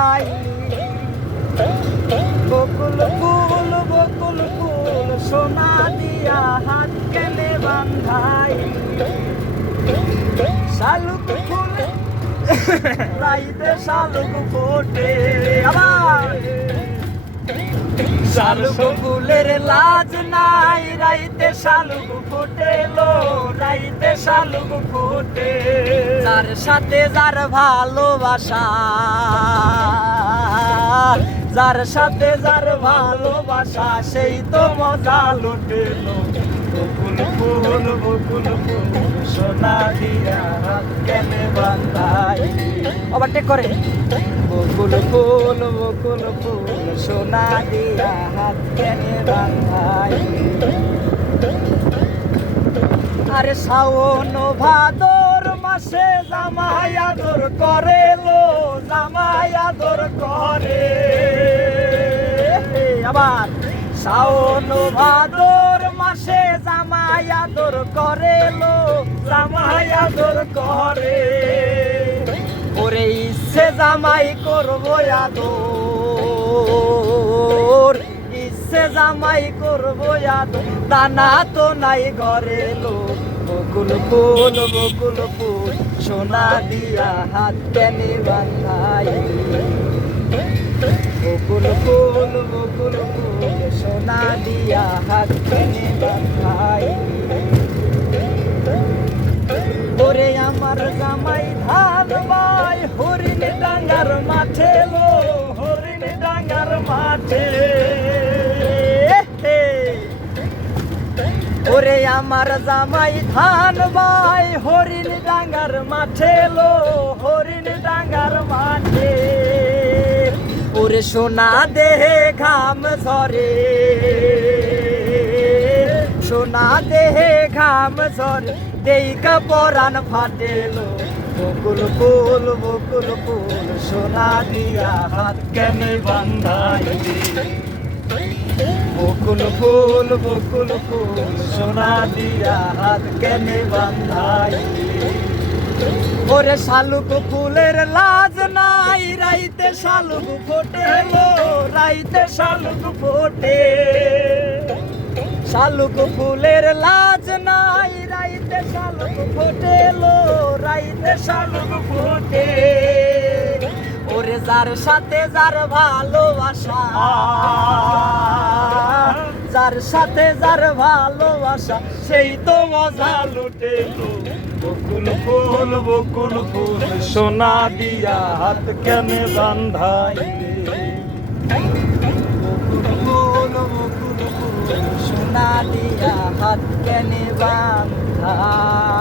I বকুল ফুল সোনা দিয়া হাত কেনে বান্ধাই শালুক ফুল রাইতে শালুক ফোটে আবার শালুক ফুলের লাজ নাই রাইতে শালুক ফোটে লো রাইতে শালুক ফোটে যার সাথে যার ভালোবাসা যার সাথে যার ভালোবাসা সেই তো মজা লুটেলো বকুল ফুল সোনা দিয়া হাত কেনে বান্ধাই ওভারটেক করে বকুল ফুল সোনা দিয়া হাত কেনে বান্ধাই আরে শাওন ভাদর মাসে জামাই আদর করে লো জামাই আদর করে আবার শাওন ভাদর মাসে জামাই আদর করে লো জামাই আদর করে ওরে ইচ্ছে জামাই করবো আদর ইচ্ছে জামাই করবো আদর দানা তো নাই ঘরে লো বকুল ফুল সোনা দিয়া হাত কেনে বান্ধাই বকুল ফুল সোনা দিয়া হাত কেনে বান্ধাই ওরে আমার জামাই ধান ভাই হরিণ ডাঙ্গার মাঠে লো হরিণ ডাঙ্গার মাঠে ওরে আমার জামাই ধান ভাই হরিণ ডাঙ্গার মাঠে লো হরিণ ডাঙ্গার মাঠে ওরে সোনা দেহে ঘাম ঝরে সোনা দেহে ঘাম ঝরে দেইকা পরাণ ফাটেলো বকুল ফুল সোনা দিয়া হাত কেনে বান্ধাই বকুল ফুল সোনা দিয়া হাত কেনে বান্ধাই ওরে শালুক ফুলের লাজ নাই রাইতে শালুক ফোটে লো রাইতে শালুক ফোটে শালুক ফুলের লাজ নাই রাইতে শালুক ফোটে লো রাইতে শালুক ফোটে ওরে যার সাথে যার ভালোবাসা যার সাথে যার ভালোবাসা সেই তো মজা লুটে বকুল ফুল সোনা দিয়া হাত কেনে বান্ধাই বকুল ফুল সোনা দিয়া হাত কেনে বান্ধাই।